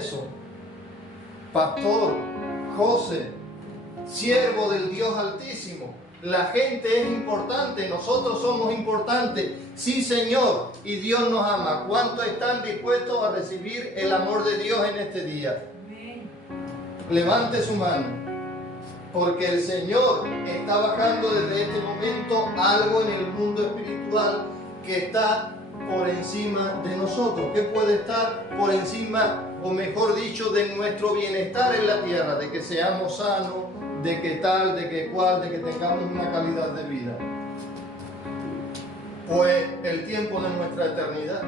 eso? Pastor José, siervo del Dios Altísimo, la gente es importante, nosotros somos importantes. Sí, Señor, y Dios nos ama. ¿Cuántos están dispuestos a recibir el amor de Dios en este día? Levante su mano, porque el Señor está bajando desde este momento algo en el mundo espiritual que está por encima de nosotros, que puede estar por encima, o mejor dicho, de nuestro bienestar en la tierra, de que seamos sanos, de que tal, de que cual, de que tengamos una calidad de vida. Pues el tiempo de nuestra eternidad.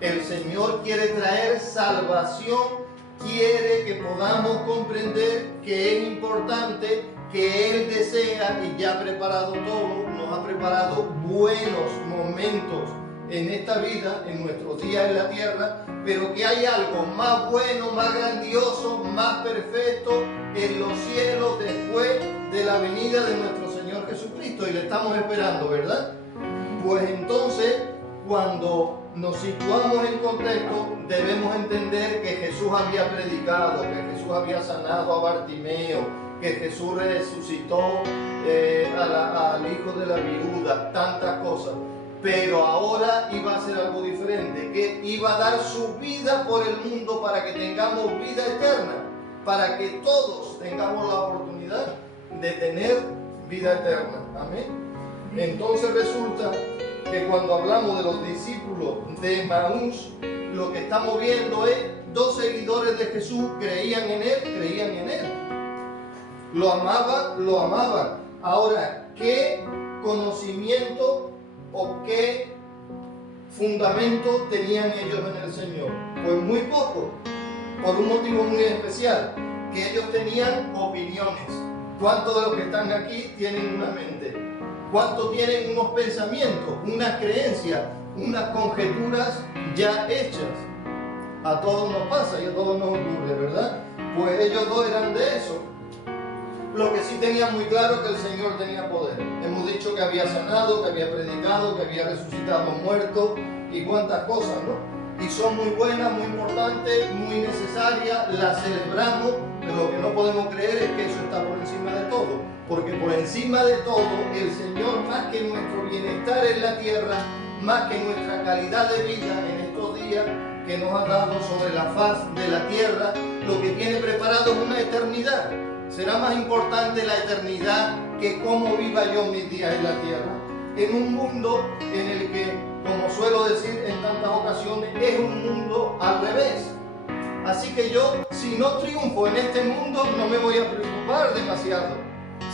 El Señor quiere traer salvación, quiere que podamos comprender que es importante, que Él desea y ya ha preparado todo, nos ha preparado buenos momentos en esta vida, en nuestros días en la tierra, pero que hay algo más bueno, más grandioso, más perfecto en los cielos después de la venida de nuestro Señor Jesucristo, y le estamos esperando, ¿verdad? Pues entonces, cuando nos situamos en contexto, debemos entender que Jesús había predicado, que Jesús había sanado a Bartimeo, que Jesús resucitó al hijo de la viuda, tantas cosas. Pero ahora iba a hacer algo diferente, que iba a dar su vida por el mundo para que tengamos vida eterna, para que todos tengamos la oportunidad de tener vida eterna. Amén. Entonces resulta que cuando hablamos de los discípulos de Emaús, lo que estamos viendo es dos seguidores de Jesús, creían en Él, lo amaban. Ahora, ¿qué conocimiento o qué fundamento tenían ellos en el Señor? Pues muy poco, por un motivo muy especial, que ellos tenían opiniones. ¿Cuántos de los que están aquí tienen una mente? ¿Cuántos tienen unos pensamientos, unas creencias, unas conjeturas ya hechas? A todos nos pasa y a todos nos ocurre, ¿verdad? Pues ellos dos eran de eso. Lo que sí tenían muy claro que el Señor tenía poder. Hemos dicho que había sanado, que había predicado, que había resucitado muertos y cuántas cosas, ¿no? Y son muy buenas, muy importantes, muy necesarias, las celebramos, pero lo que no podemos creer es que eso está por encima de todo. Porque por encima de todo, el Señor, más que nuestro bienestar en la tierra, más que nuestra calidad de vida en estos días que nos ha dado sobre la faz de la tierra, lo que tiene preparado es una eternidad. Será más importante la eternidad que cómo viva yo mis días en la tierra. En un mundo en el que, como suelo decir en tantas ocasiones, es un mundo al revés. Así que yo, si no triunfo en este mundo, no me voy a preocupar demasiado.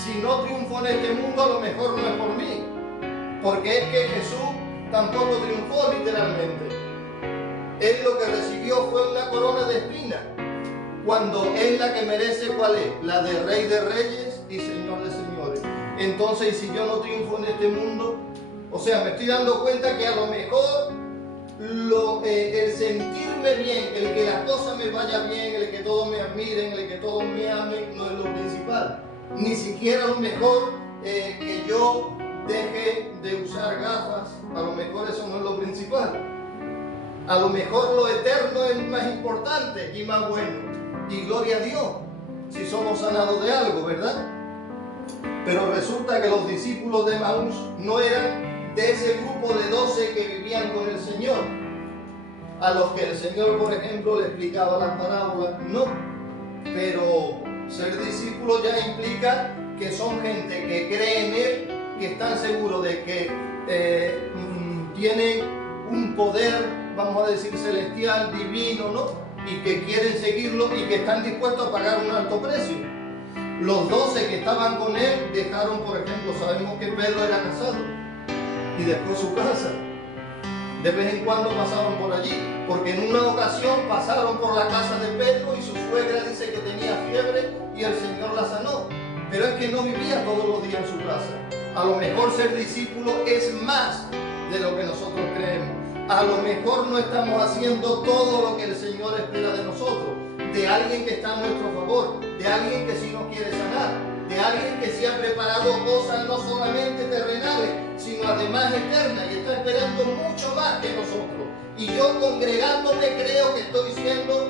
Si no triunfo en este mundo, a lo mejor no es por mí. Porque es que Jesús tampoco triunfó literalmente. Él lo que recibió fue una corona de espinas, cuando es la que merece, ¿cuál es? La de Rey de Reyes y Señor de Señores. Entonces, si yo no triunfo en este mundo, o sea, me estoy dando cuenta que a lo mejor el sentirme bien, el que las cosas me vayan bien, el que todos me admiren, el que todos me amen, no es lo principal. Ni siquiera a lo mejor que yo deje de usar gafas, a lo mejor eso no es lo principal. A lo mejor lo eterno es más importante y más bueno. Y gloria a Dios, si somos sanados de algo, ¿verdad? Pero resulta que los discípulos de Emaús no eran de ese grupo de 12 que vivían con el Señor, a los que el Señor, por ejemplo, le explicaba las parábolas, no. Pero ser discípulo ya implica que son gente que cree en Él, que están seguros de que tienen un poder, vamos a decir, celestial, divino, ¿no? Y que quieren seguirlo y que están dispuestos a pagar un alto precio. Los 12 que estaban con él dejaron, por ejemplo, sabemos que Pedro era casado y dejó su casa. De vez en cuando pasaban por allí, porque en una ocasión pasaron por la casa de Pedro y su suegra dice que tenía fiebre y el Señor la sanó. Pero es que no vivía todos los días en su casa. A lo mejor ser discípulo es más de lo que nosotros creemos. A lo mejor no estamos haciendo todo lo que el Señor espera de nosotros, de alguien que está a nuestro favor, de alguien que sí nos quiere sanar, de alguien que sí ha preparado cosas no solamente terrenales, sino además eternas, y está esperando mucho más que nosotros. Y yo congregándome creo que estoy siendo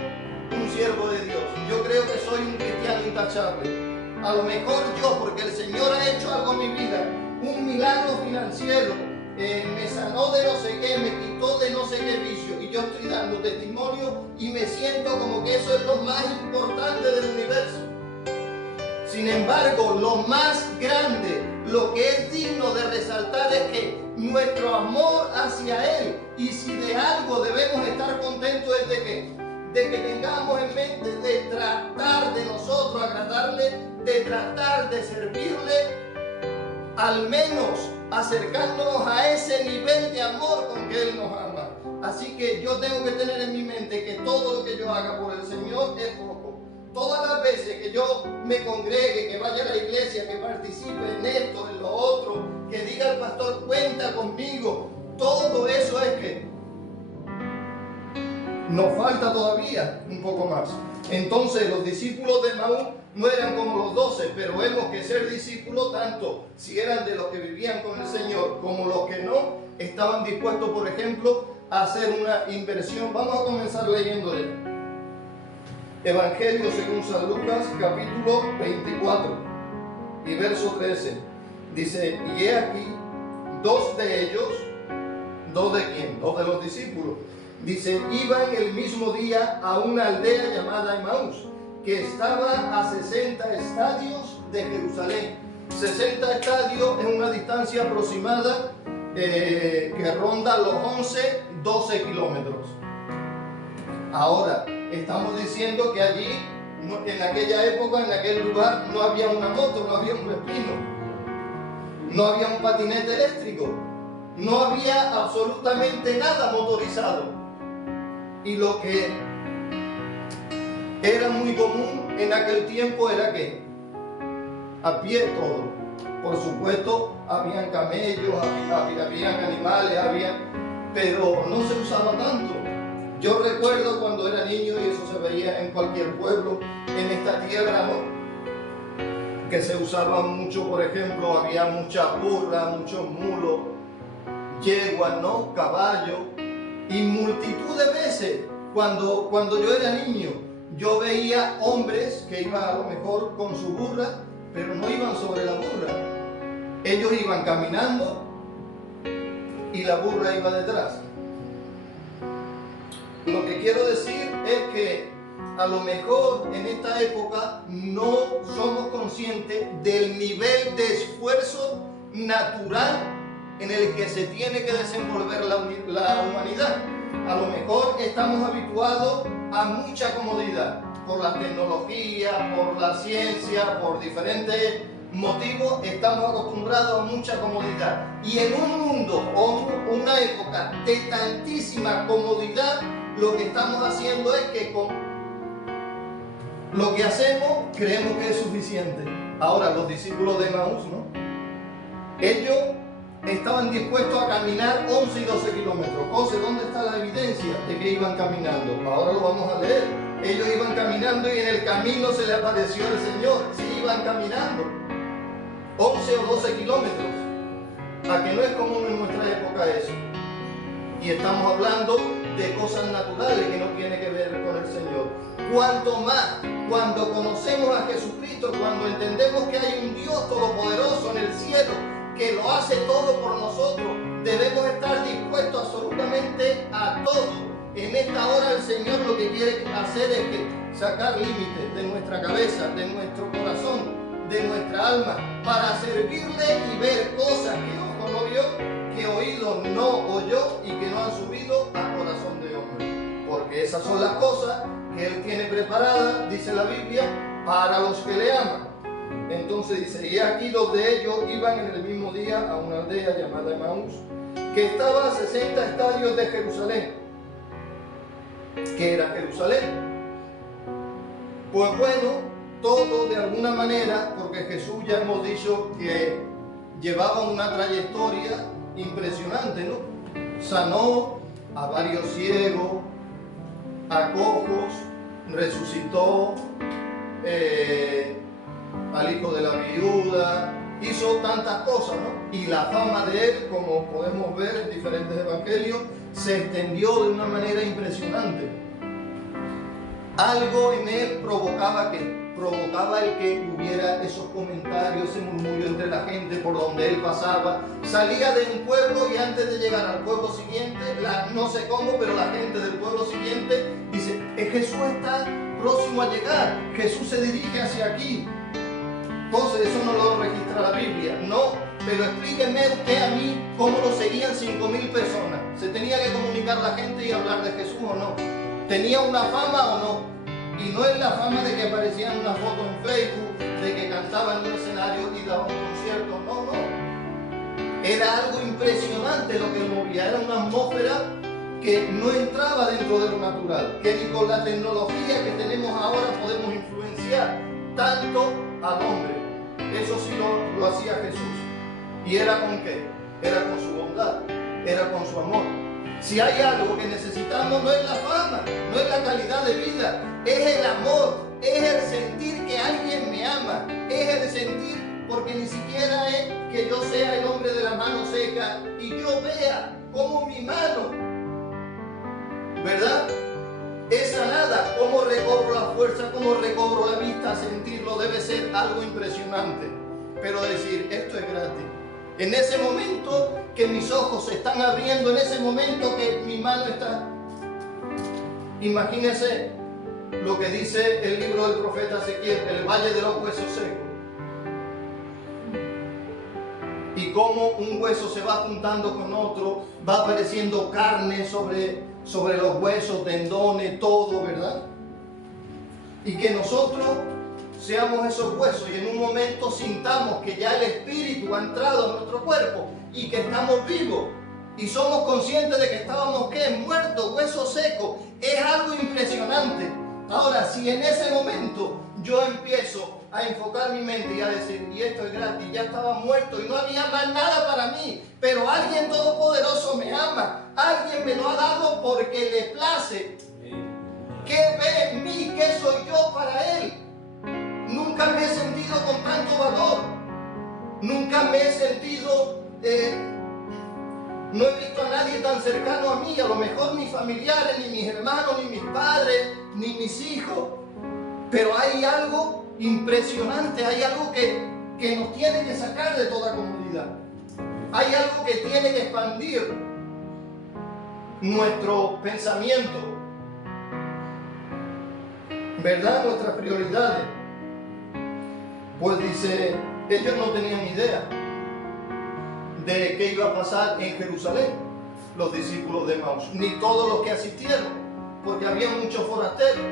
un siervo de Dios. Yo creo que soy un cristiano intachable. A lo mejor yo, porque el Señor ha hecho algo en mi vida, un milagro financiero, me sanó de no sé qué, me quitó de no sé qué vicio, y yo estoy dando testimonio y me siento como que eso es lo más importante del universo. Sin embargo, lo más grande, lo que es digno de resaltar es que nuestro amor hacia Él, y si de algo debemos estar contentos, es de que tengamos en mente de tratar de nosotros agradarle, de tratar de servirle, al menos acercándonos a ese nivel de amor con que Él nos ama. Así que yo tengo que tener en mi mente que todo lo que yo haga por el Señor es poco. Todas las veces que yo me congregue, que vaya a la iglesia, que participe en esto, en lo otro, que diga al pastor, cuenta conmigo, todo eso es que nos falta todavía un poco más. Entonces los discípulos de Emaús no eran como los 12, pero vemos que ser discípulos, tanto si eran de los que vivían con el Señor como los que no, estaban dispuestos, por ejemplo, a hacer una inversión. Vamos a comenzar leyéndole. Evangelio según San Lucas, capítulo 24 y verso 13. Dice, y he aquí, dos de ellos, ¿dos de quién? Dos de los discípulos. Dice, iban el mismo día a una aldea llamada Emaús, que estaba a 60 estadios de Jerusalén. 60 estadios es una distancia aproximada que ronda los 12 kilómetros. Ahora, estamos diciendo que allí, en aquella época, en aquel lugar, no había una moto, no había un respino, no había un patinete eléctrico, no había absolutamente nada motorizado. Y lo que era muy común en aquel tiempo era que a pie todo. Por supuesto, habían camellos, habían animales, pero no se usaba tanto. Yo recuerdo cuando era niño, y eso se veía en cualquier pueblo en esta tierra, ¿no?, que se usaba mucho, por ejemplo, había mucha burra, muchos mulos, yeguas, ¿no?, caballos, y multitud de veces cuando yo era niño, yo veía hombres que iban a lo mejor con su burra, pero no iban sobre la burra. Ellos iban caminando y la burra iba detrás. Lo que quiero decir es que a lo mejor en esta época no somos conscientes del nivel de esfuerzo natural en el que se tiene que desenvolver la humanidad. A lo mejor estamos habituados a mucha comodidad por la tecnología, por la ciencia, por diferentes motivos. Estamos acostumbrados a mucha comodidad, y en un mundo o una época de tantísima comodidad, lo que estamos haciendo es que con lo que hacemos creemos que es suficiente. Ahora, los discípulos de Emaús, ¿no?, ellos estaban dispuestos a caminar 11 y 12 kilómetros. José, ¿dónde está la evidencia de que iban caminando? Ahora lo vamos a leer. Ellos iban caminando y en el camino se les apareció el Señor. Sí, iban caminando 11 o 12 kilómetros. ¿A que no es común en nuestra época eso? Y estamos hablando de cosas naturales que no tienen que ver con el Señor. Cuanto más cuando conocemos a Jesucristo, cuando entendemos que hay un Dios todopoderoso en el cielo que lo hace todo por nosotros, debemos estar dispuestos absolutamente a todo. En esta hora el Señor lo que quiere hacer es que sacar límites de nuestra cabeza, de nuestro corazón, de nuestra alma, para servirle y ver cosas que ojo no vio, que oído no oyó y que no han subido a corazón de hombre. Porque esas son las cosas que Él tiene preparadas, dice la Biblia, para los que le aman. Entonces dice, y aquí dos de ellos iban en el mismo día a una aldea llamada Emaús, que estaba a 60 estadios de Jerusalén. ¿Qué era Jerusalén? Pues bueno, todo de alguna manera, porque Jesús ya hemos dicho que llevaba una trayectoria impresionante, ¿no? Sanó a varios ciegos, a cojos, resucitó al hijo de la viuda, hizo tantas cosas, ¿no? Y la fama de él, como podemos ver en diferentes evangelios, se extendió de una manera impresionante. algo en él provocaba el que hubiera esos comentarios, ese murmullo entre la gente por donde él pasaba. Salía de un pueblo y antes de llegar al pueblo siguiente, no sé cómo, pero la gente del pueblo siguiente dice, Jesús está próximo a llegar, Jesús se dirige hacia aquí. Entonces eso no lo registra la Biblia, no, pero explíqueme usted a mí cómo lo seguían 5.000 personas. ¿Se tenía que comunicar la gente y hablar de Jesús o no? ¿Tenía una fama o no? Y no es la fama de que aparecían una foto en Facebook, de que cantaba en un escenario y daba un concierto, no. Era algo impresionante lo que movía, era una atmósfera que no entraba dentro de lo natural, que ni con la tecnología que tenemos ahora podemos influenciar tanto al hombre. Eso sí lo hacía Jesús. ¿Y era con qué? Era con su bondad, era con su amor. Si hay algo que necesitamos, no es la fama, no es la calidad de vida, es el amor, es el sentir que alguien me ama, es el sentir, porque ni siquiera es que yo sea el hombre de la mano seca y yo vea cómo mi mano, ¿verdad?, es sanada, cómo recobro la fuerza, cómo recobro la vista, sentirlo debe ser algo impresionante. Pero decir, esto es gratis. En ese momento que mis ojos se están abriendo, en ese momento que mi mano está... Imagínense lo que dice el libro del profeta Ezequiel, el valle de los huesos secos. Y cómo un hueso se va juntando con otro, va apareciendo carne sobre los huesos, tendones, todo, ¿verdad? Y que nosotros seamos esos huesos y en un momento sintamos que ya el Espíritu ha entrado en nuestro cuerpo y que estamos vivos y somos conscientes de que estábamos, ¿qué?, muertos, huesos secos. Es algo impresionante. Ahora, si en ese momento yo empiezo a enfocar mi mente y a decir, y esto es gratis, ya estaba muerto y no había más nada para mí, pero alguien todopoderoso me ama, alguien me lo ha dado porque le place. ¿Qué ve en mí? ¿Qué soy yo para él? Nunca me he sentido con tanto valor, nunca me he sentido, no he visto a nadie tan cercano a mí, a lo mejor mis familiares, ni mis hermanos, ni mis padres, ni mis hijos, pero hay algo impresionante, hay algo que nos tiene que sacar de toda comodidad, hay algo que tiene que expandir nuestro pensamiento, ¿verdad?, nuestras prioridades. Pues dice, ellos no tenían idea de qué iba a pasar en Jerusalén, los discípulos de Emaús, ni todos los que asistieron, porque había muchos forasteros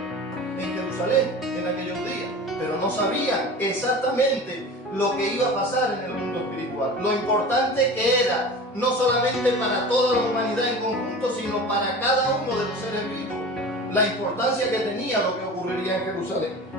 en Jerusalén en aquellos días, pero no sabían exactamente lo que iba a pasar en el mundo espiritual, lo importante que era, no solamente para toda la humanidad en conjunto, sino para cada uno de los seres vivos, la importancia que tenía lo que ocurriría en Jerusalén.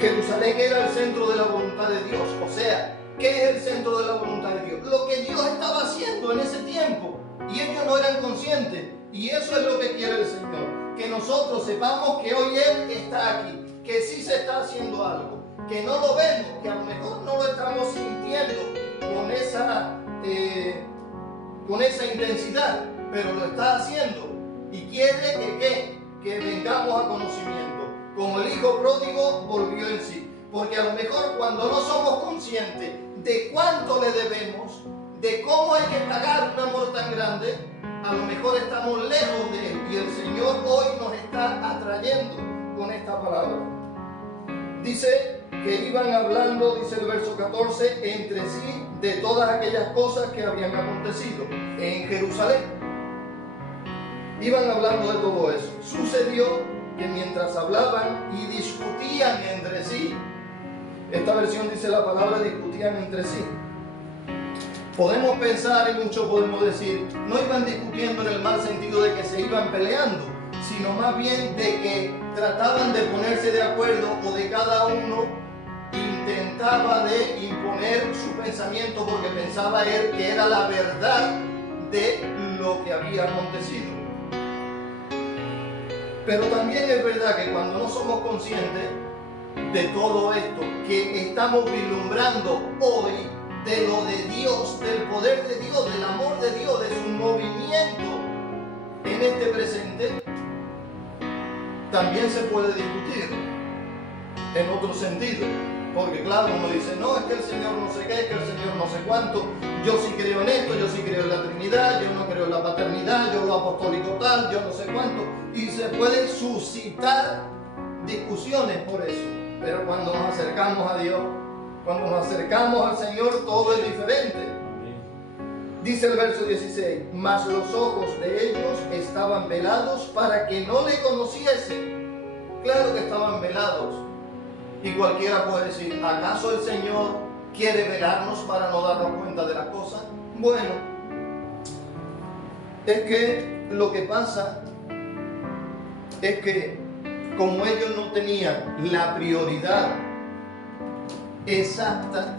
Jerusalén era el centro de la voluntad de Dios. O sea, ¿qué es el centro de la voluntad de Dios? Lo que Dios estaba haciendo en ese tiempo. Y ellos no eran conscientes. Y eso es lo que quiere el Señor. Que nosotros sepamos que hoy Él está aquí. Que sí se está haciendo algo. Que no lo vemos. Que a lo mejor no lo estamos sintiendo con esa intensidad. Pero lo está haciendo. Y quiere que vengamos a conocimiento. Como el hijo pródigo volvió en sí. Porque a lo mejor cuando no somos conscientes de cuánto le debemos, de cómo hay que pagar un amor tan grande, a lo mejor estamos lejos de él. Y el Señor hoy nos está atrayendo con esta palabra. Dice que iban hablando, dice el verso 14, entre sí de todas aquellas cosas que habían acontecido en Jerusalén. Iban hablando de todo eso. Sucedió que mientras hablaban y discutían entre sí, esta versión dice la palabra discutían entre sí. Podemos pensar y muchos podemos decir, no iban discutiendo en el mal sentido de que se iban peleando, sino más bien de que trataban de ponerse de acuerdo o de cada uno intentaba de imponer su pensamiento porque pensaba él que era la verdad de lo que había acontecido. Pero también es verdad que cuando no somos conscientes de todo esto, que estamos vislumbrando hoy de lo de Dios, del poder de Dios, del amor de Dios, de su movimiento en este presente, también se puede discutir en otro sentido. Porque claro, uno dice, no, es que el Señor no sé qué, es que el Señor no sé cuánto, yo sí creo en esto, yo sí creo en la Trinidad, yo no creo en la paternidad, yo lo apostólico tal, yo no sé cuánto. Y se pueden suscitar discusiones por eso. Pero cuando nos acercamos a Dios, cuando nos acercamos al Señor, todo es diferente. Dice el verso 16, mas los ojos de ellos estaban velados para que no le conociesen. Claro que estaban velados. Y cualquiera puede decir, ¿acaso el Señor quiere velarnos para no darnos cuenta de las cosas? Bueno, es que lo que pasa es que como ellos no tenían la prioridad exacta,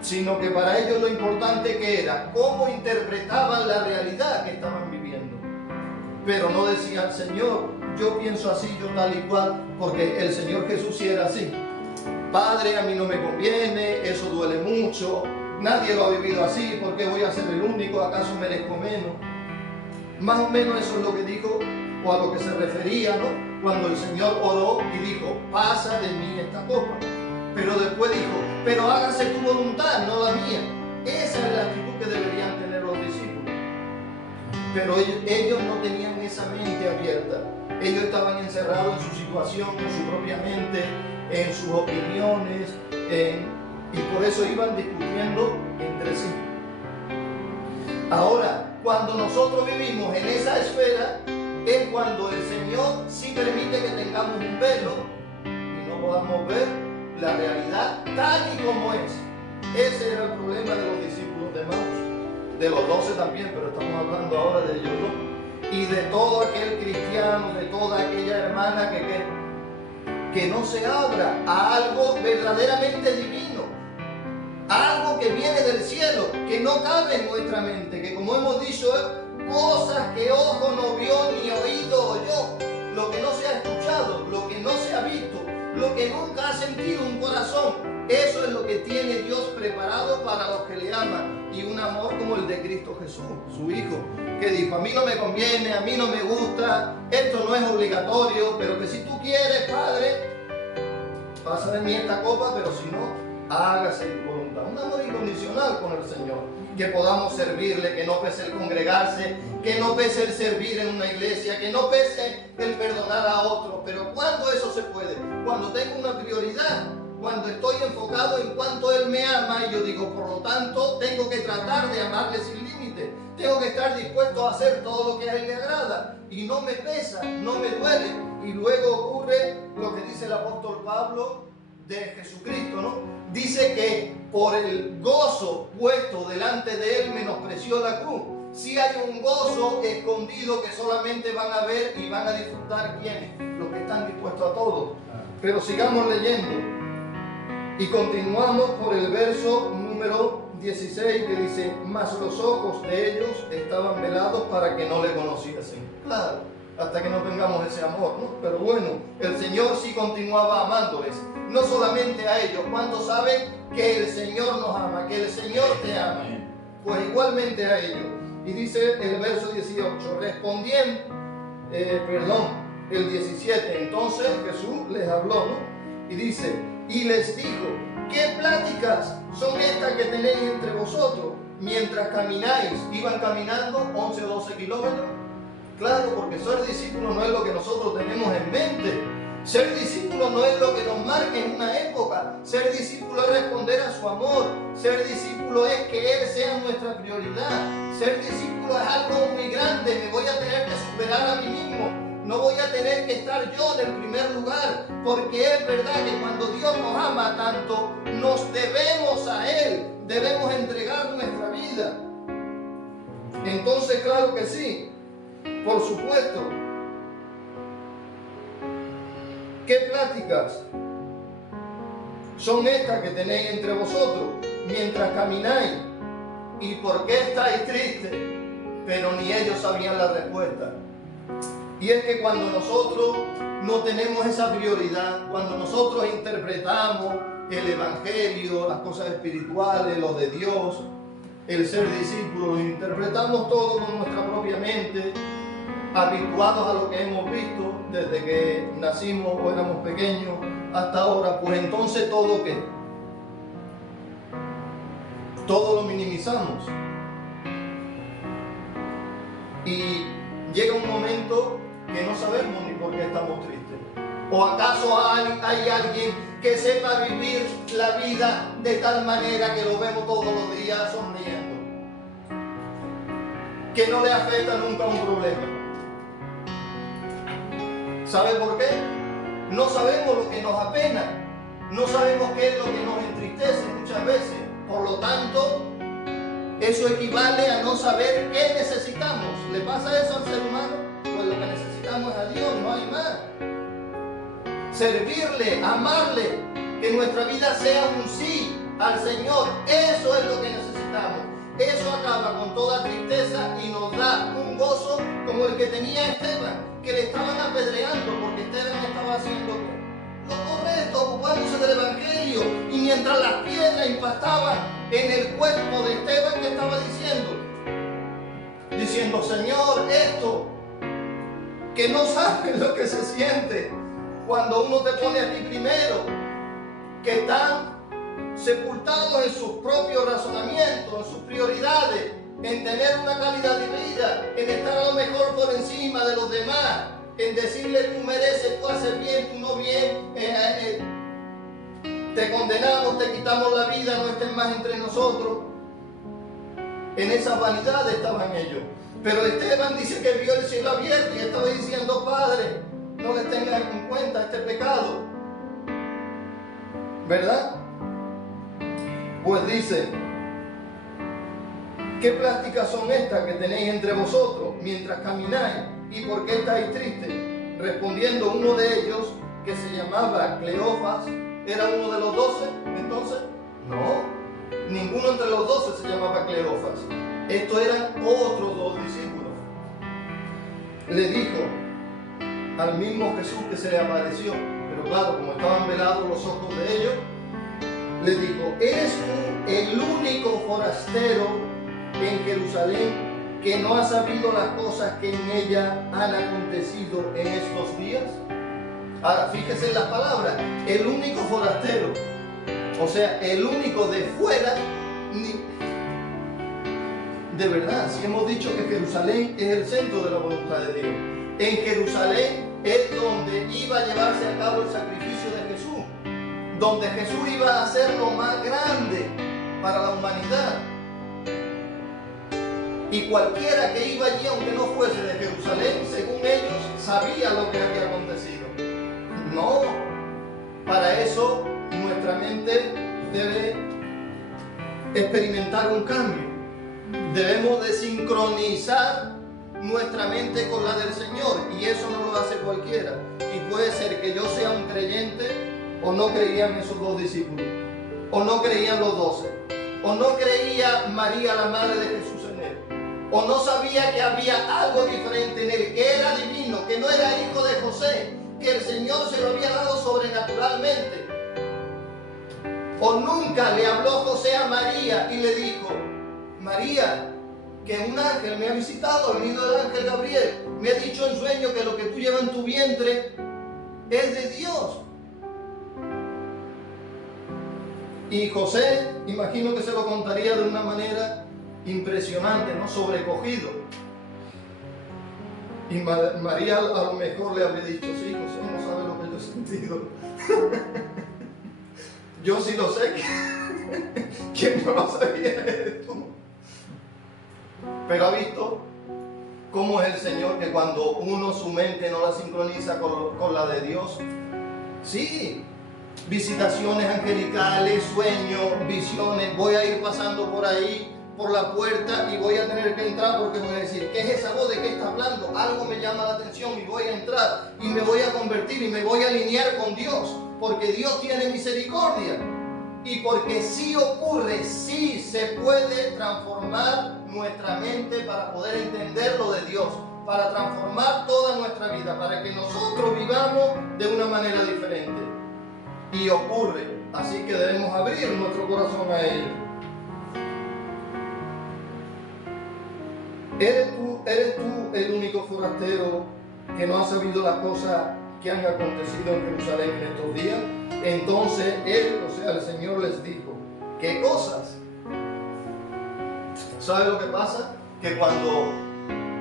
sino que para ellos lo importante que era cómo interpretaban la realidad que estaban viviendo. Pero no decían, Señor, yo pienso así, yo tal y cual, porque el Señor Jesús sí era así. Padre, a mí no me conviene, eso duele mucho, nadie lo ha vivido así, ¿por qué voy a ser el único? ¿Acaso merezco menos? Más o menos eso es lo que dijo, o a lo que se refería, ¿no? Cuando el Señor oró y dijo, pasa de mí esta copa. Pero después dijo, pero hágase tu voluntad, no la mía. Esa es la actitud que deberían tener los discípulos. Pero ellos no tenían esa mente abierta. Ellos estaban encerrados en su situación, en su propia mente, en sus opiniones, y por eso iban discutiendo entre sí. Ahora, cuando nosotros vivimos en esa esfera, es cuando el Señor sí permite que tengamos un velo y no podamos ver la realidad tal y como es. Ese era el problema de los discípulos de Emaús, de los 12 también, pero estamos hablando ahora de ellos dos. Y de todo aquel cristiano, de toda aquella hermana que no se abra a algo verdaderamente divino, a algo que viene del cielo, que no cabe en nuestra mente, que como hemos dicho, cosas que ojo no vio ni oído oyó, lo que no se ha escuchado, lo que no se ha visto, lo que nunca ha sentido un corazón. Eso es lo que tiene Dios preparado para los que le aman, y un amor como el de Cristo Jesús, su Hijo, que dijo, a mí no me conviene, a mí no me gusta, esto no es obligatorio, pero que si tú quieres, Padre, pasa de mí esta copa, pero si no, hágase tu voluntad. Un amor incondicional con el Señor, que podamos servirle, que no pese el congregarse, que no pese el servir en una iglesia, que no pese el perdonar a otros. Pero ¿cuándo eso se puede? Cuando tengo una prioridad, cuando estoy enfocado en cuánto Él me ama, y yo digo, por lo tanto, tengo que tratar de amarle sin límite. Tengo que estar dispuesto a hacer todo lo que a Él le agrada. Y no me pesa, no me duele. Y luego ocurre lo que dice el apóstol Pablo de Jesucristo, ¿no? Dice que por el gozo puesto delante de Él menospreció la cruz. Sí hay un gozo escondido que solamente van a ver y van a disfrutar ¿quiénes? Los que están dispuestos a todo. Pero sigamos leyendo. Y continuamos por el verso número 16 que dice, mas los ojos de ellos estaban velados para que no le conociesen. Claro, hasta que no tengamos ese amor, ¿no? Pero bueno, el Señor sí continuaba amándoles, no solamente a ellos. ¿Cuántos saben que el Señor nos ama, que el Señor te ama? Pues igualmente a ellos. Y dice el verso 18, respondiendo, el 17, entonces Jesús les habló, ¿no? Y dice, y les dijo, ¿qué pláticas son estas que tenéis entre vosotros mientras camináis? Iban caminando 11 o 12 kilómetros. Claro, porque ser discípulo no es lo que nosotros tenemos en mente. Ser discípulo no es lo que nos marca en una época. Ser discípulo es responder a su amor. Ser discípulo es que Él sea nuestra prioridad. Ser discípulo es algo muy grande. Me voy a tener que superar a mí mismo. No voy a tener que estar yo en el primer lugar, porque es verdad que cuando Dios nos ama tanto, nos debemos a Él, debemos entregar nuestra vida. Entonces, claro que sí, por supuesto. ¿Qué pláticas son estas que tenéis entre vosotros mientras camináis? ¿Y por qué estáis tristes? Pero ni ellos sabían la respuesta. Y es que cuando nosotros no tenemos esa prioridad, cuando nosotros interpretamos el Evangelio, las cosas espirituales, lo de Dios, el ser discípulo, lo interpretamos todo con nuestra propia mente, habituados a lo que hemos visto desde que nacimos o éramos pequeños hasta ahora, pues entonces todo ¿qué? Todo lo minimizamos. Y llega un momento que no sabemos ni por qué estamos tristes. ¿O acaso hay alguien que sepa vivir la vida de tal manera que lo vemos todos los días sonriendo? Que no le afecta nunca un problema. ¿Sabe por qué? No sabemos lo que nos apena. No sabemos qué es lo que nos entristece muchas veces. Por lo tanto, eso equivale a no saber qué necesitamos. ¿Le pasa eso al ser humano? Pues lo que necesitamos es a Dios, no hay más. Servirle, amarle, que nuestra vida sea un sí al Señor. Eso es lo que necesitamos. Eso acaba con toda tristeza y nos da un gozo como el que tenía Esteban, que le estaban apedreando porque Esteban estaba haciendo lo correcto, ocupándose del Evangelio, y mientras las piedras impactaban en el cuerpo de Esteban, ¿qué estaba diciendo? Señor, esto, que no sabes lo que se siente cuando uno te pone a ti primero, que están sepultados en sus propios razonamientos, en sus prioridades, en tener una calidad de vida, en estar a lo mejor por encima de los demás, en decirle tú mereces, tú haces bien, tú no bien, te condenamos, te quitamos la vida, no estés más entre nosotros. En esa vanidad estaban ellos. Pero Esteban dice que vio el cielo abierto y estaba diciendo: Padre, no les tengas en cuenta este pecado. ¿Verdad? Pues dice: ¿qué plásticas son estas que tenéis entre vosotros mientras camináis? ¿Y por qué estáis tristes? Respondiendo uno de ellos, que se llamaba Cleofas, ¿era uno de los 12? Entonces, no, ninguno entre los 12 se llamaba Cleofas. Estos eran otros 2 discípulos. Le dijo al mismo Jesús que se le apareció, pero claro, como estaban velados los ojos de ellos, le dijo: ¿eres tú el único forastero en Jerusalén que no ha sabido las cosas que en ella han acontecido en estos días? Ahora, fíjese en las palabras: el único forastero, o sea, el único de fuera. De verdad, si hemos dicho que Jerusalén es el centro de la voluntad de Dios, en Jerusalén es donde iba a llevarse a cabo el sacrificio de Jesús, donde Jesús iba a hacer lo más grande para la humanidad. Y cualquiera que iba allí, aunque no fuese de Jerusalén, según ellos, sabía lo que había acontecido. No, para eso nuestra mente debe experimentar un cambio. Debemos de sincronizar nuestra mente con la del Señor, y eso no lo hace cualquiera. Y puede ser que yo sea un creyente, o no creían esos 2 discípulos, o no creían los 12, o no creía María, la madre de Jesús, en él, o no sabía que había algo diferente en él, que era divino, que no era hijo de José, que el Señor se lo había dado sobrenaturalmente. O nunca le habló José a María y le dijo: María, que un ángel me ha visitado, ha venido el ángel Gabriel, me ha dicho en sueño que lo que tú llevas en tu vientre es de Dios. Y José, imagino que se lo contaría de una manera impresionante, ¿no? Sobrecogido. Y María a lo mejor le habría dicho: sí, José no sabe lo que yo he sentido. Yo sí lo sé, que no lo sabía eres tú. Pero ha visto cómo es el Señor, que cuando uno su mente no la sincroniza con la de Dios, sí, visitaciones angelicales, sueños, visiones, voy a ir pasando por ahí, por la puerta, y voy a tener que entrar porque voy a decir: ¿qué es esa voz? ¿De qué está hablando? Algo me llama la atención, y voy a entrar y me voy a convertir y me voy a alinear con Dios, porque Dios tiene misericordia. Y porque sí ocurre, sí se puede transformar nuestra mente para poder entender lo de Dios, para transformar toda nuestra vida, para que nosotros vivamos de una manera diferente. Y ocurre, así que debemos abrir nuestro corazón a ello. ¿Eres tú el único forastero que no ha sabido las cosas que han acontecido en Jerusalén en estos días? Entonces él, o sea, el Señor les dijo, ¿qué cosas? ¿Sabe lo que pasa? Que cuando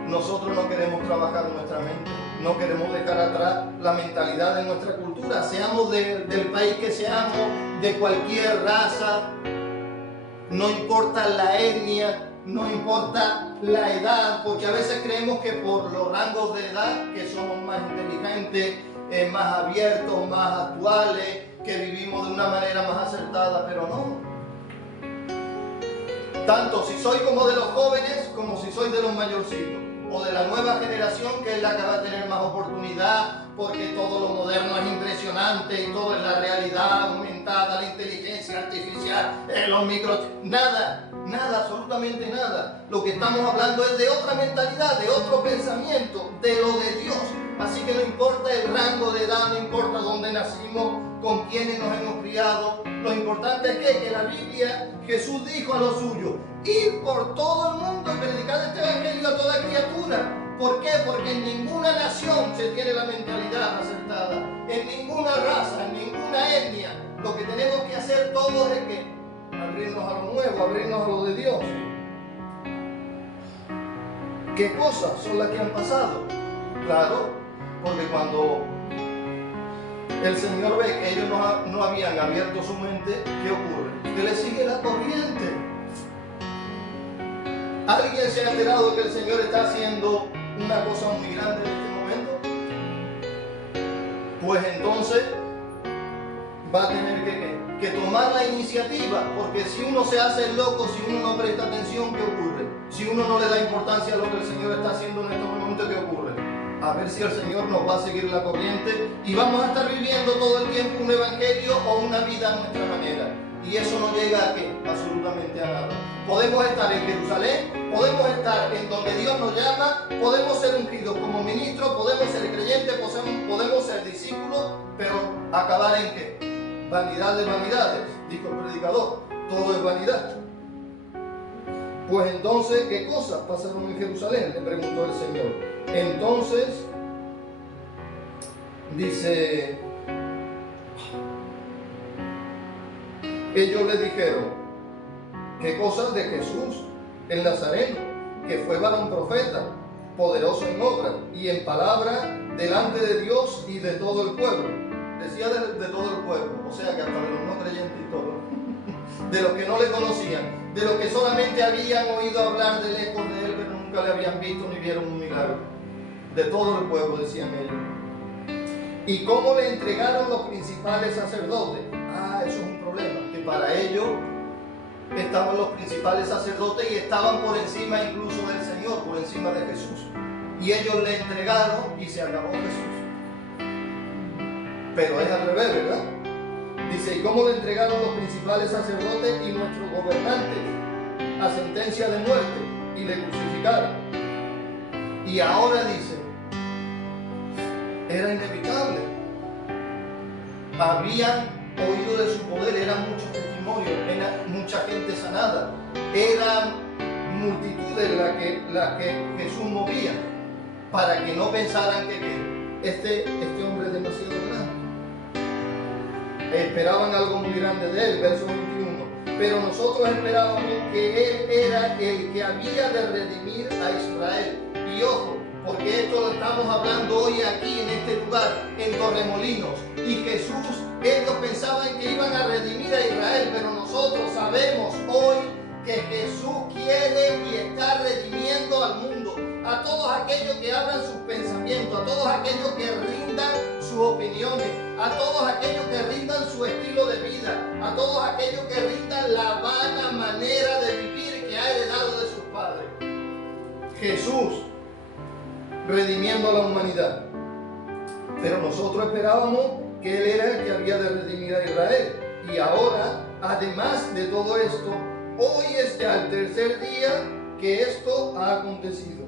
nosotros no queremos trabajar nuestra mente, no queremos dejar atrás la mentalidad de nuestra cultura, seamos del país que seamos, de cualquier raza, no importa la etnia, no importa la edad, porque a veces creemos que por los rangos de edad, que somos más inteligentes, más abiertos, más actuales, que vivimos de una manera más acertada, pero no. Tanto si soy como de los jóvenes, como si soy de los mayorcitos, o de la nueva generación, que es la que va a tener más oportunidad, porque todo lo moderno es impresionante y todo es la realidad aumentada, la inteligencia artificial, los microchips, nada, absolutamente nada. Lo que estamos hablando es de otra mentalidad, de otro pensamiento, de lo de Dios. Así que no importa el rango de edad, no importa dónde nacimos, con quiénes nos hemos criado, lo importante es que la Biblia, Jesús dijo a los suyos, ir por todo el mundo y predicar este evangelio a toda criatura. ¿Por qué? Porque en ninguna nación se tiene la mentalidad acertada, en ninguna raza, en ninguna etnia. Lo que tenemos que hacer todos es que abrirnos a lo nuevo, abrirnos a lo de Dios. ¿Qué cosas son las que han pasado? Claro, porque cuando el Señor ve que ellos no habían abierto su mente, ¿qué ocurre? Que le sigue la corriente. ¿Alguien se ha enterado de que el Señor está haciendo una cosa muy grande en este momento? Pues entonces va a tener que tomar la iniciativa, porque si uno se hace el loco, si uno no presta atención, ¿qué ocurre? Si uno no le da importancia a lo que el Señor está haciendo en estos momentos, ¿qué ocurre? A ver si el Señor nos va a seguir la corriente y vamos a estar viviendo todo el tiempo un evangelio o una vida a nuestra manera. Y eso no llega a ¿qué? Absolutamente a nada. Podemos estar en Jerusalén, podemos estar en donde Dios nos llama, podemos ser ungidos como ministros, podemos ser creyentes, podemos ser discípulos, pero acabar en ¿qué? Vanidad de vanidades, dijo el predicador, todo es vanidad. Pues entonces, ¿qué cosas pasaron en Jerusalén? Le preguntó el Señor. Entonces, dice, ellos le dijeron, ¿qué cosas de Jesús, el Nazareno, que fue varón profeta, poderoso en obra y en palabra delante de Dios y de todo el pueblo? Decía de todo el pueblo, o sea que hasta de los no creyentes y todo, de los que no le conocían, de los que solamente habían oído hablar de lejos de él, pero nunca le habían visto ni vieron un milagro. De todo el pueblo, decían ellos. ¿Y cómo le entregaron los principales sacerdotes? Eso es un problema, que para ellos estaban los principales sacerdotes y estaban por encima incluso del Señor, por encima de Jesús. Y ellos le entregaron y se acabó Jesús. Pero es al revés, ¿verdad? Dice, ¿y cómo le entregaron los principales sacerdotes y nuestros gobernantes a sentencia de muerte y le crucificaron? Y ahora dice, era inevitable. Habían oído de su poder, eran muchos testimonios, era mucha gente sanada, eran multitudes las que Jesús movía, para que no pensaran que este hombre es demasiado grande. Esperaban algo muy grande de él, verso 21. Pero nosotros esperábamos que él era el que había de redimir a Israel. Y ojo, porque esto lo estamos hablando hoy aquí en este lugar, en Torremolinos. Y Jesús, ellos pensaban que iban a redimir a Israel, pero nosotros sabemos hoy que Jesús quiere y está redimiendo al mundo, a todos aquellos que abran sus pensamientos, a todos aquellos que rindan sus opiniones, a todos aquellos que rindan su estilo de vida, a todos aquellos que rindan la vana manera de vivir que ha heredado de sus padres. Jesús redimiendo a la humanidad. Pero nosotros esperábamos que Él era el que había de redimir a Israel. Y ahora, además de todo esto, hoy es ya el tercer día que esto ha acontecido.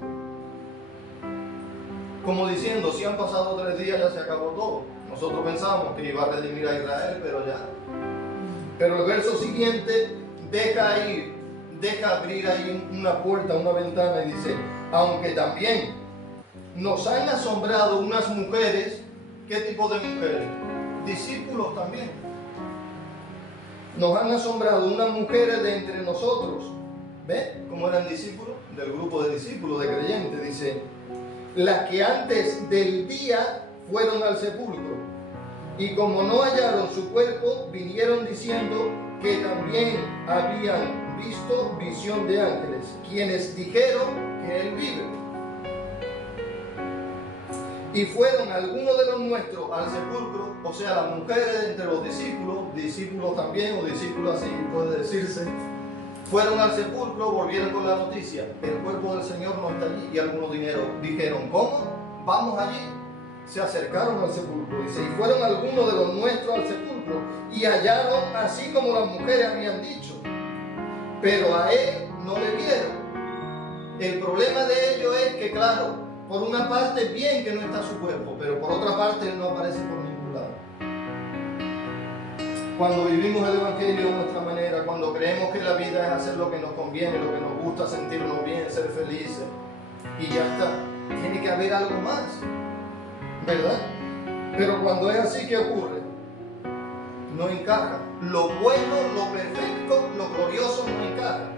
Como diciendo, si han pasado 3 días ya se acabó todo. Nosotros pensábamos que iba a redimir a Israel, pero ya. Pero el verso siguiente deja ir deja abrir ahí una puerta, una ventana y dice, aunque también nos han asombrado unas mujeres. ¿Qué tipo de mujeres? Discípulos también. Nos han asombrado unas mujeres de entre nosotros. ¿Ve cómo eran discípulos? Del grupo de discípulos, de creyentes. Dice, las que antes del día fueron al sepulcro, y como no hallaron su cuerpo, vinieron diciendo que también habían visto visión de ángeles, quienes dijeron que él vive. Y fueron algunos de los nuestros al sepulcro, o sea, las mujeres entre los discípulos también, o discípulos así puede decirse, fueron al sepulcro, volvieron con la noticia, el cuerpo del Señor no está allí, y algunos dijeron, ¿cómo? Vamos allí. Se acercaron al sepulcro, dice, y fueron algunos de los nuestros al sepulcro, y hallaron así como las mujeres habían dicho, pero a él no le vieron. El problema de ello es que, claro, por una parte bien que no está su cuerpo, pero por otra parte él no aparece por ningún lado. Cuando vivimos el Evangelio de nuestra manera, cuando creemos que la vida es hacer lo que nos conviene, lo que nos gusta, sentirnos bien, ser felices, y ya está, tiene que haber algo más, ¿verdad? Pero cuando es así, ¿qué ocurre? No encaja. Lo bueno, lo perfecto, lo glorioso no encaja.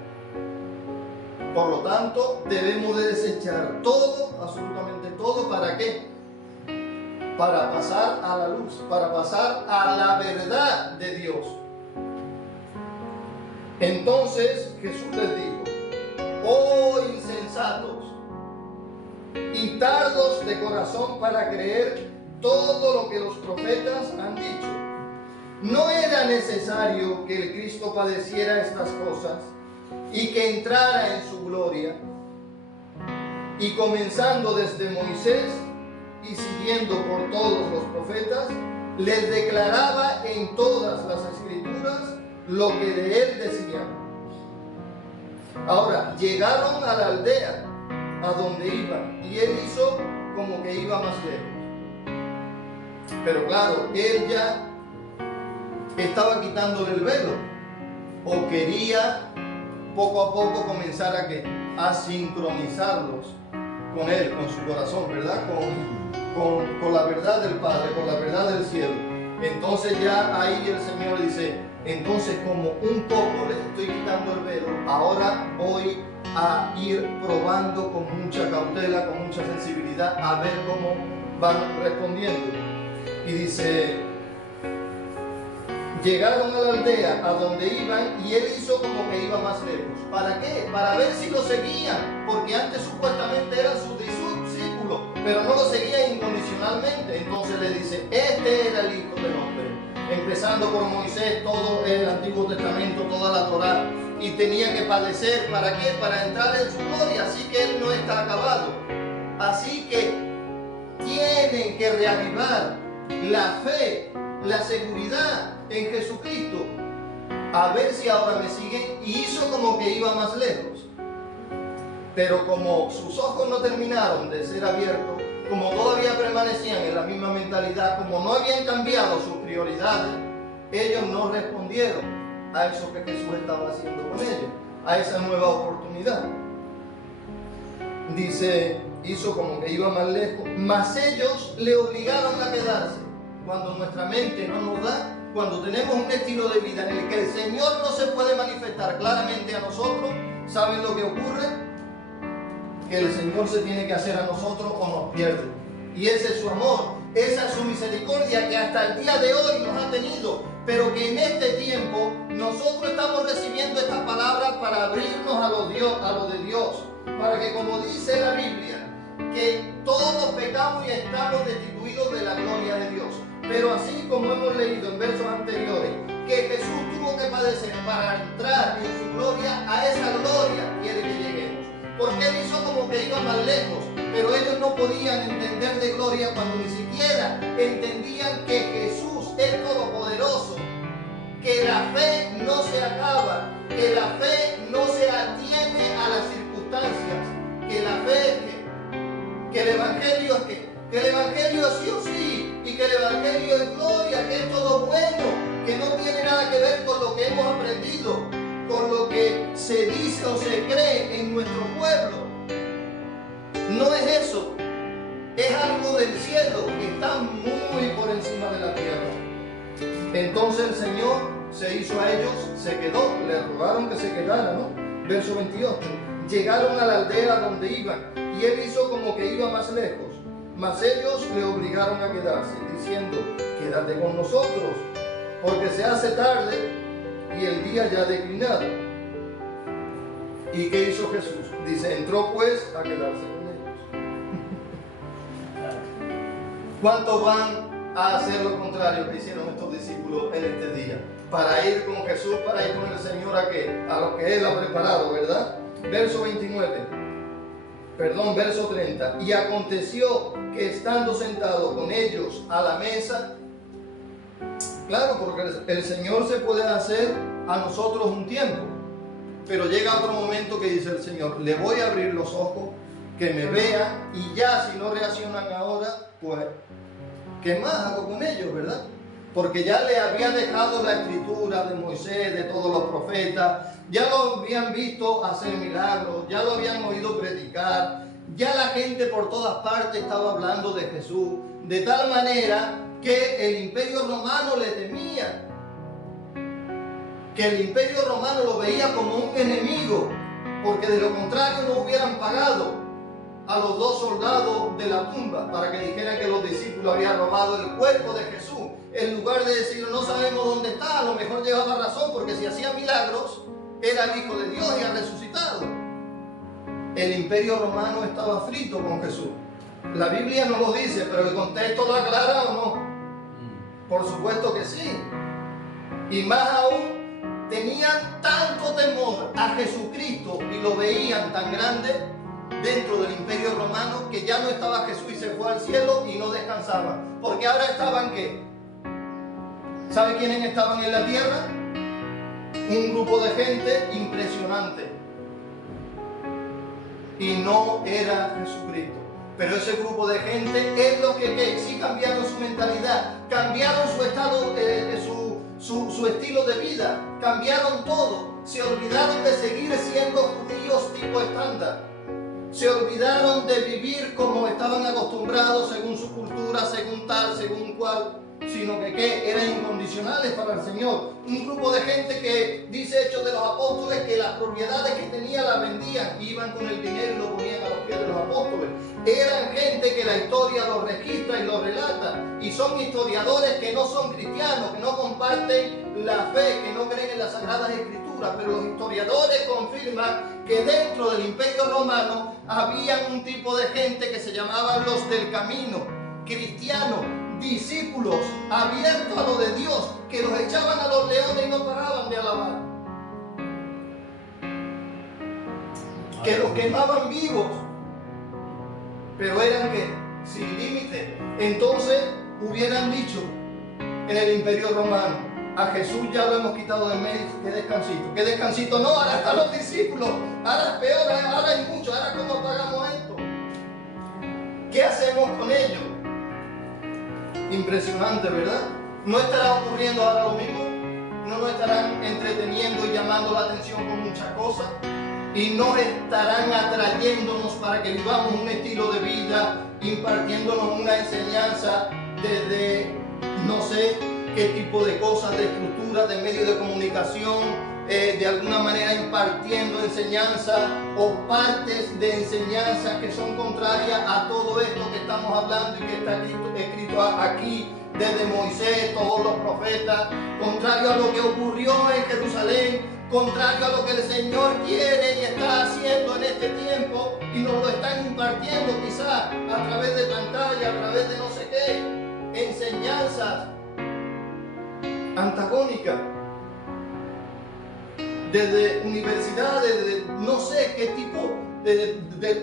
Por lo tanto, debemos de desechar todo, absolutamente todo, ¿para qué? Para pasar a la luz, para pasar a la verdad de Dios. Entonces Jesús les dijo, oh insensatos y tardos de corazón para creer todo lo que los profetas han dicho. ¿No era necesario que el Cristo padeciera estas cosas y que entrara en su gloria? Y comenzando desde Moisés y siguiendo por todos los profetas, les declaraba en todas las escrituras lo que de él decían. Ahora, llegaron a la aldea a donde iban, y él hizo como que iba más lejos. Pero claro, él ya estaba quitándole el velo, o quería poco a poco comenzar a sincronizarlos con él, con su corazón, ¿verdad? Con la verdad del Padre, con la verdad del cielo. Entonces ya ahí el Señor dice, entonces como un poco les estoy quitando el velo, ahora voy a ir probando con mucha cautela, con mucha sensibilidad, a ver cómo van respondiendo. Y dice, llegaron a la aldea a donde iban, y él hizo como que iba más lejos. ¿Para qué? Para ver si lo seguían, porque antes supuestamente eran sus discípulos, pero no lo seguían incondicionalmente. Entonces le dice, este era el Hijo del Hombre, empezando por Moisés, todo el Antiguo Testamento, toda la Torá, y tenía que padecer. ¿Para qué? Para entrar en su gloria. Así que él no está acabado. Así que tienen que reavivar la fe, la seguridad en Jesucristo, a ver si ahora me siguen. Y hizo como que iba más lejos, pero como sus ojos no terminaron de ser abiertos, como todavía permanecían en la misma mentalidad, como no habían cambiado sus prioridades, ellos no respondieron a eso que Jesús estaba haciendo con ellos, a esa nueva oportunidad. Dice, hizo como que iba más lejos, mas ellos le obligaron a quedarse. Cuando nuestra mente no nos da, cuando tenemos un estilo de vida en el que el Señor no se puede manifestar claramente a nosotros, ¿saben lo que ocurre? Que el Señor se tiene que hacer a nosotros o nos pierde. Y ese es su amor, esa es su misericordia que hasta el día de hoy nos ha tenido, pero que en este tiempo nosotros estamos recibiendo estas palabras para abrirnos a lo de Dios, para que, como dice la Biblia, que todos pecamos y estamos destituidos de la gloria de Dios. Pero así como hemos leído en versos anteriores, que Jesús tuvo que padecer para entrar en su gloria, a esa gloria quiere que lleguemos. Porque él hizo como que iba más lejos, pero ellos no podían entender de gloria cuando ni siquiera entendían que Jesús es todopoderoso, que la fe no se acaba, que la fe no se atiene a las circunstancias, que la fe, que el Evangelio es que el Evangelio es sí o sí, y que el Evangelio es gloria, que es todo bueno, que no tiene nada que ver con lo que hemos aprendido, con lo que se dice eso se cree en nuestro pueblo. No es eso. Es algo del cielo que está muy por encima de la tierra. Entonces el Señor se hizo a ellos, se quedó, le rogaron que se quedara, ¿no? Verso 28. Llegaron a la aldea donde iban, y él hizo como que iba más lejos. Mas ellos le obligaron a quedarse, diciendo: quédate con nosotros, porque se hace tarde y el día ya ha declinado. ¿Y qué hizo Jesús? Dice: entró pues a quedarse con ellos. ¿Cuántos van a hacer lo contrario que hicieron estos discípulos en este día? Para ir con Jesús, para ir con el Señor a lo que Él ha preparado, ¿verdad? Verso 30. Y aconteció que estando sentado con ellos a la mesa, claro, porque el Señor se puede hacer a nosotros un tiempo, pero llega otro momento que dice el Señor: le voy a abrir los ojos, que me vean, y ya si no reaccionan ahora, pues, ¿qué más hago con ellos, verdad? Porque ya le había dejado la escritura de Moisés, de todos los profetas, ya lo habían visto hacer milagros, ya lo habían oído predicar, ya la gente por todas partes estaba hablando de Jesús, de tal manera que el imperio romano le temía, que el imperio romano lo veía como un enemigo, porque de lo contrario no hubieran pagado a los 2 soldados de la tumba para que dijeran que los discípulos habían robado el cuerpo de Jesús. En lugar de decir: no sabemos dónde está, a lo mejor llevaba razón, porque si hacía milagros era el Hijo de Dios y ha resucitado. El imperio romano estaba frito con Jesús. La Biblia no lo dice, pero el contexto lo aclara, ¿o no? Por supuesto que sí. Y más aún, tenían tanto temor a Jesucristo y lo veían tan grande dentro del imperio romano, que ya no estaba Jesús y se fue al cielo y no descansaban. Porque ahora estaban, ¿qué? ¿Sabe quiénes estaban en la tierra? Un grupo de gente impresionante. Y no era Jesucristo. Pero ese grupo de gente es lo que sí cambiaron su mentalidad, cambiaron su estado, su estilo de vida, cambiaron todo. Se olvidaron de seguir siendo judíos tipo estándar. Se olvidaron de vivir como estaban acostumbrados, según su cultura, según tal, según cual, sino que eran incondicionales para el Señor. Un grupo de gente que dice Hechos de los Apóstoles que las propiedades que tenía las vendían, iban con el dinero y lo ponían a los pies de los apóstoles. Eran gente que la historia lo registra y lo relata, y son historiadores que no son cristianos, que no comparten la fe, que no creen en las Sagradas Escrituras, pero los historiadores confirman que dentro del Imperio Romano había un tipo de gente que se llamaban los del camino, cristianos, discípulos abiertos a lo de Dios, que los echaban a los leones y no paraban de alabar, que los quemaban vivos, pero eran que sin límite. Entonces hubieran dicho en el Imperio Romano: a Jesús ya lo hemos quitado de medio, qué descansito. ¿Qué descansito? No, ahora están los discípulos, ahora es peor, ahora hay mucho, ahora ¿cómo pagamos esto? ¿Qué hacemos con ellos? Impresionante, ¿verdad? ¿No estará ocurriendo ahora lo mismo? ¿No nos estarán entreteniendo y llamando la atención con muchas cosas? ¿Y no estarán atrayéndonos para que vivamos un estilo de vida, impartiéndonos una enseñanza de no sé qué tipo de cosas, de estructuras, de medios de comunicación, de alguna manera impartiendo enseñanza o partes de enseñanza que son contrarias a todo esto que estamos hablando y que está escrito aquí desde Moisés, todos los profetas, contrario a lo que ocurrió en Jerusalén, contrario a lo que el Señor quiere y está haciendo en este tiempo, y nos lo están impartiendo quizás a través de pantalla, a través de no sé qué, enseñanzas antagónicas, desde universidades, de no sé qué tipo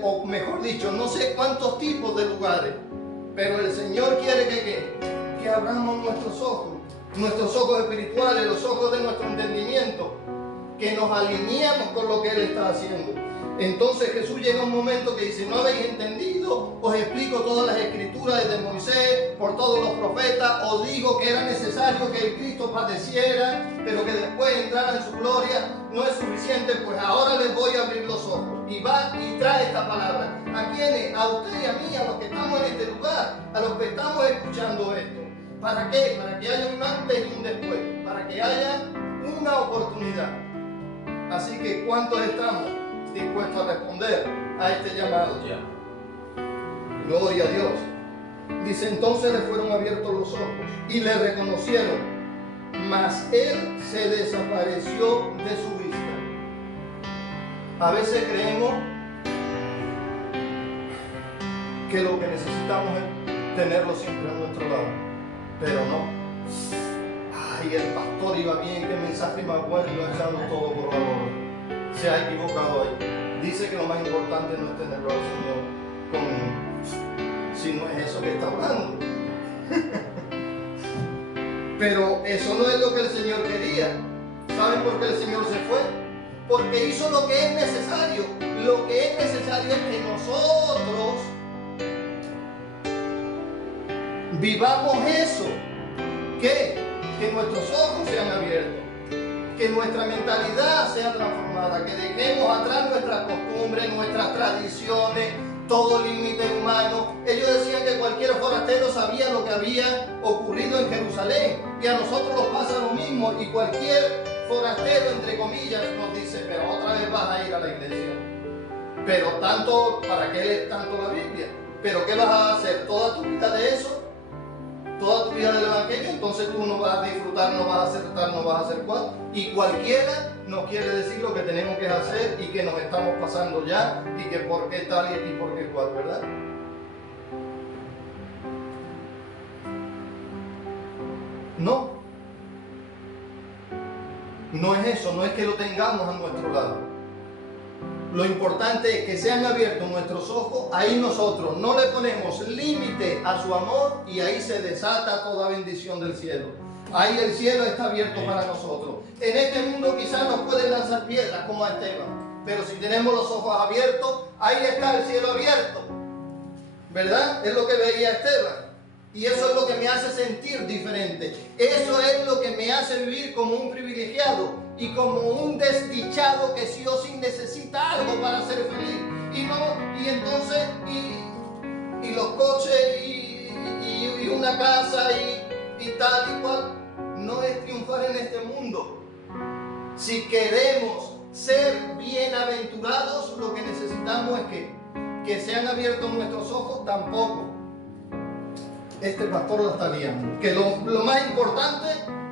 o mejor dicho, no sé cuántos tipos de lugares, pero el Señor quiere que abramos nuestros ojos espirituales, los ojos de nuestro entendimiento, que nos alineamos con lo que Él está haciendo. Entonces Jesús llega a un momento que dice: no habéis entendido, os explico todas las escrituras desde Moisés, por todos los profetas, os digo que era necesario que el Cristo padeciera, pero que después entrara en su gloria. no es suficiente, pues ahora les voy a abrir los ojos. Y va y trae esta palabra. ¿A quiénes? A usted y a mí, a los que estamos en este lugar, a los que estamos escuchando esto. ¿Para qué? Para que haya un antes y un después, para que haya una oportunidad. Así que, ¿cuántos estamos dispuestos a responder a este llamado? Gloria a Dios. Dice, entonces le fueron abiertos los ojos y le reconocieron, mas él se desapareció de su vista. A veces creemos que lo que necesitamos es tenerlo siempre a nuestro lado, pero no. Ay, el pastor iba bien, qué mensaje más bueno, echando todo por la borda. Se ha equivocado ahí. Dice que lo más importante no es tenerlo al Señor conmigo, si no es eso que está hablando. Pero eso no es lo que el Señor quería. ¿Saben por qué el Señor se fue? Porque hizo lo que es necesario. Lo que es necesario es que nosotros vivamos eso. ¿Qué? Que nuestros ojos sean abiertos, que nuestra mentalidad sea transformada, que dejemos atrás nuestras costumbres, nuestras tradiciones, todo límite humano. Ellos decían que cualquier forastero sabía lo que había ocurrido en Jerusalén, y a nosotros nos pasa lo mismo, y cualquier forastero, entre comillas, nos dice, pero otra vez vas a ir a la iglesia. Pero tanto, ¿para qué lees tanto la Biblia? ¿Pero qué vas a hacer? ¿Toda tu vida de eso? ¿Toda tu vida del Evangelio? Entonces tú no vas a disfrutar, no vas a hacer tal, no vas a hacer cual. Y cualquiera nos quiere decir lo que tenemos que hacer y que nos estamos pasando ya y que por qué tal y por qué cual, ¿verdad? No. No es eso, no es que lo tengamos a nuestro lado. Lo importante es que sean abiertos nuestros ojos, ahí nosotros no le ponemos límite a su amor y ahí se desata toda bendición del cielo. Ahí el cielo está abierto para nosotros. En este mundo quizás nos pueden lanzar piedras como a Esteban, pero si tenemos los ojos abiertos, ahí está el cielo abierto. ¿Verdad? Es lo que veía Esteban. Y eso es lo que me hace sentir diferente. Eso es lo que me hace vivir como un privilegiado y como un desdichado que sí o sí necesita algo para ser feliz. Y entonces los coches y una casa y tal y cual no es triunfar en este mundo. Si queremos ser bienaventurados, lo que necesitamos es que sean abiertos nuestros ojos. Tampoco este pastor lo está liando. Que lo más importante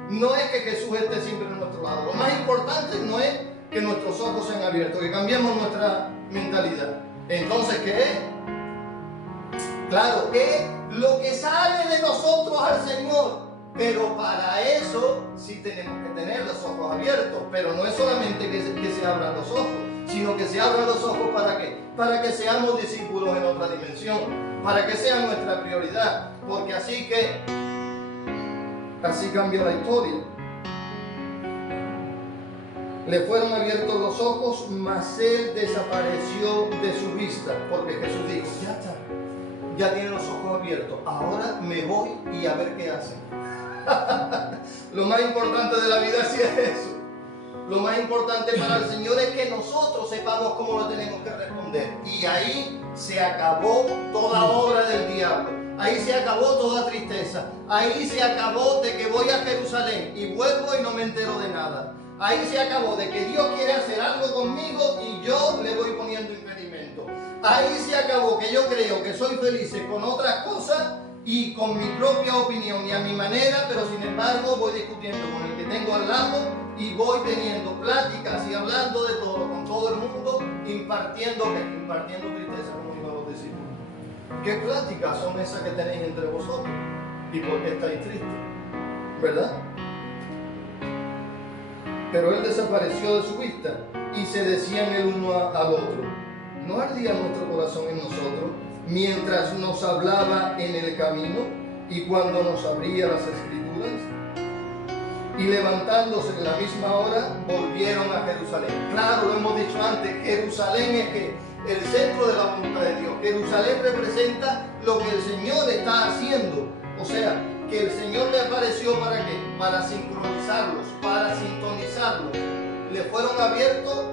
no es que Jesús esté siempre a nuestro lado. Lo más importante no es que nuestros ojos sean abiertos, que cambiemos nuestra mentalidad. Entonces, ¿qué es? Claro, es lo que sale de nosotros al Señor. Pero para eso sí tenemos que tener los ojos abiertos. Pero no es solamente que se abran los ojos, sino que se abran los ojos ¿para qué? Para que seamos discípulos en otra dimensión, para que sea nuestra prioridad, porque así cambia la historia. Le fueron abiertos los ojos, mas él desapareció de su vista, porque Jesús dijo, ya está, ya tiene los ojos abiertos, ahora me voy y a ver qué hacen. Lo más importante de la vida sí es eso. Lo más importante para el Señor es que nosotros sepamos cómo lo tenemos que responder. Y ahí se acabó toda obra del diablo. Ahí se acabó toda tristeza. Ahí se acabó de que voy a Jerusalén y vuelvo y no me entero de nada. Ahí se acabó de que Dios quiere hacer algo conmigo y yo le voy poniendo impedimento. Ahí se acabó que yo creo que soy feliz con otras cosas y con mi propia opinión y a mi manera, pero sin embargo voy discutiendo con el que tengo al lado y voy teniendo pláticas y hablando de todo, con todo el mundo, impartiendo tristeza, como dijo los discípulos. ¿Qué pláticas son esas que tenéis entre vosotros? ¿Y por qué estáis tristes? ¿Verdad? Pero él desapareció de su vista y se decían el uno al otro, ¿no ardía nuestro corazón en nosotros mientras nos hablaba en el camino y cuando nos abría las Escrituras? Y levantándose en la misma hora, volvieron a Jerusalén. Claro, lo hemos dicho antes, Jerusalén es que el centro de la voluntad de Dios. Jerusalén representa lo que el Señor está haciendo. O sea, que el Señor le apareció ¿para qué? Para sincronizarlos, para sintonizarlos. le fueron abiertos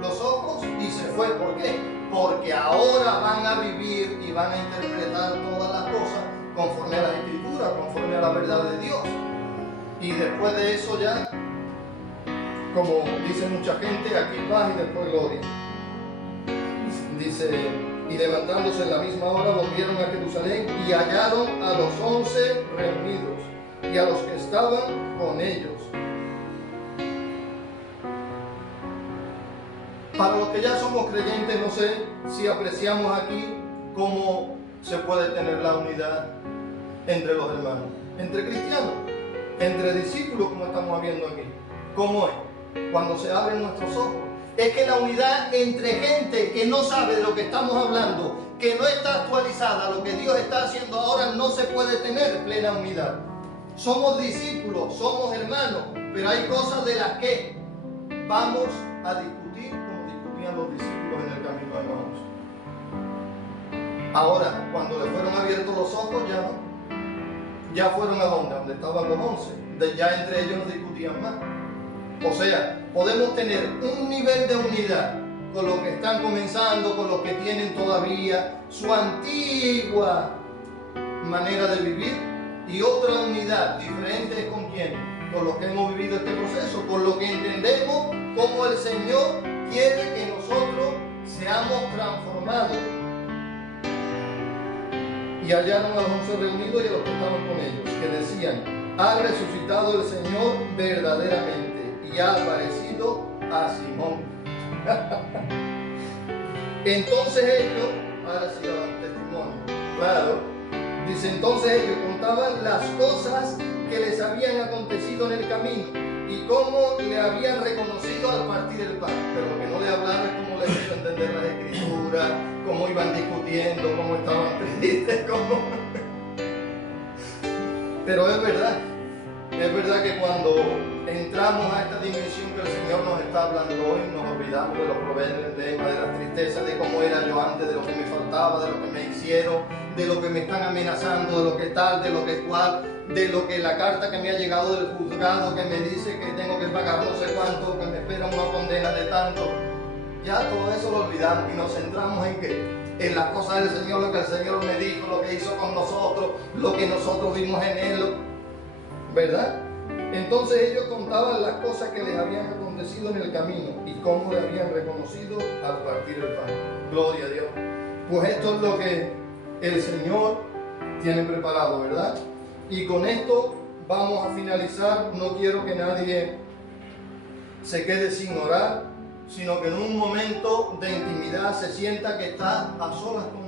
los ojos y se fue. ¿Por qué? Porque ahora van a vivir y van a interpretar todas las cosas conforme a las Escrituras, conforme a la verdad de Dios. Y después de eso ya, como dice mucha gente, aquí paz y después gloria. Dice, y levantándose en la misma hora volvieron a Jerusalén y hallaron a los 11 reunidos y a los que estaban con ellos. Para los que ya somos creyentes, no sé si apreciamos aquí cómo se puede tener la unidad entre los hermanos, entre cristianos, entre discípulos, como estamos viendo aquí. ¿Cómo es? Cuando se abren nuestros ojos. Es que la unidad entre gente que no sabe de lo que estamos hablando, que no está actualizada, lo que Dios está haciendo ahora, no se puede tener plena unidad. Somos discípulos, somos hermanos, pero hay cosas de las que vamos a discutir como discutían los discípulos en el camino de Maús. Ahora, cuando le fueron abiertos los ojos, ya no. Ya fueron a donde estaban los 11. Ya entre ellos no discutían más. O sea, podemos tener un nivel de unidad con los que están comenzando, con los que tienen todavía su antigua manera de vivir, y otra unidad diferente con quién, con los que hemos vivido este proceso, con los que entendemos cómo el Señor quiere que nosotros seamos transformados. Y hallaron a los 11 reunidos y a los que estaban con ellos, que decían: ha resucitado el Señor verdaderamente y ha aparecido a Simón. Entonces ellos, ahora sí dan testimonio, claro, dice, entonces ellos contaban las cosas que les habían acontecido en el camino y cómo le habían reconocido al partir el pan. Pero lo que no le hablaron es cómo les hizo entender las Escrituras, cómo iban discutiendo, cómo estaban tristes, cómo... Pero es verdad que cuando entramos a esta dimensión que el Señor nos está hablando hoy, nos olvidamos de los problemas, de las tristezas, de cómo era yo antes, de lo que me faltaba, de lo que me hicieron, de lo que me están amenazando, de lo que tal, de lo que cual, de lo que la carta que me ha llegado del juzgado que me dice que tengo que pagar no sé cuánto, que me espera una condena de tanto. Ya todo eso lo olvidamos y nos centramos en qué, en las cosas del Señor, lo que el Señor me dijo, lo que hizo con nosotros, lo que nosotros vimos en Él, ¿verdad? Entonces ellos contaban las cosas que les habían acontecido en el camino y cómo le habían reconocido al partir el pan. Gloria a Dios. Pues esto es lo que el Señor tiene preparado, ¿verdad? Y con esto vamos a finalizar. No quiero que nadie se quede sin orar, sino que en un momento de intimidad se sienta que está a solas con